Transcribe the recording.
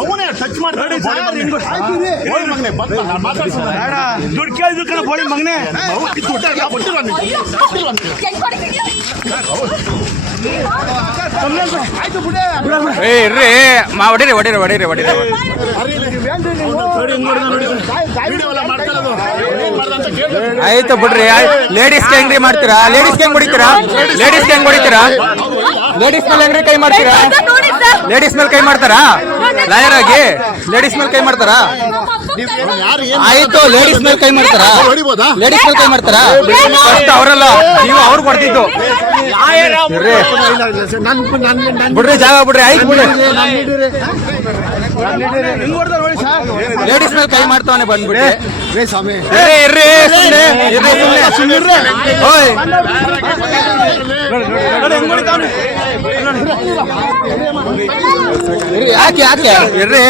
ಅವನೇ ಟಚ್ ಮಾಡಿ ದುಡ್ಡು ಕೇಳಿದ್ರು ಕಣ ಬೋಳಿ ಮಗನೇ ಇರ್ರಿ ಮಾ ಹೊಡೀರಿ ಹೊಡೀರಿ ಹೊಡೀರಿ ಹೊಡೀರಿ ಆಯ್ತು ಬಿಡ್ರಿ. ಲೇಡೀಸ್ಗೆ ಹೆಂಗ್ರಿ ಮಾಡ್ತೀರಾ? ಲೇಡೀಸ್ಗೆ ಹೆಂಗ್ ಹೊಡಿತೀರಾ? ಲೇಡೀಸ್ಗೆ ಹೆಂಗ್ ಹೊಡಿತೀರಾ? ಲೇಡೀಸ್ ಮೇಲೆ ಹೆಂಗ್ರಿ ಕೈ ಮಾಡ್ತೀರಾ? ಲೇಡೀಸ್ ಮೇಲೆ ಕೈ ಮಾಡ್ತಾರಾ? ಲಾಯರ್ ಆಗಿ ಲೇಡೀಸ್ ಮೇಲೆ ಕೈ ಮಾಡ್ತಾರಾ? ಆಯ್ತು, ಲೇಡೀಸ್ ಮೇಲೆ ಕೈ ಮಾಡ್ತಾರಾ? ಲೇಡೀಸ್ ಮೇಲೆ ಕೈ ಮಾಡ್ತಾರಾ? ಫಸ್ಟ್ ಅವರಲ್ಲ, ನೀವು ಅವ್ರಿಗೆ ಹೊಡೆದಿದ್ದು ಬಿಡ್ರಿ. ಜಾಗ ಬಿಡ್ರಿ. ಆಯ್ತು ಬಿಡ್ರಿ. ಲೇಡೀಸ್ ಮೇಲೆ ಕೈ ಮಾಡ್ತಾವನೆ ಬಂದ್ಬಿಟ್ಟು. ಯಾಕೆ ಯಾಕೆ ಇರ್ರಿ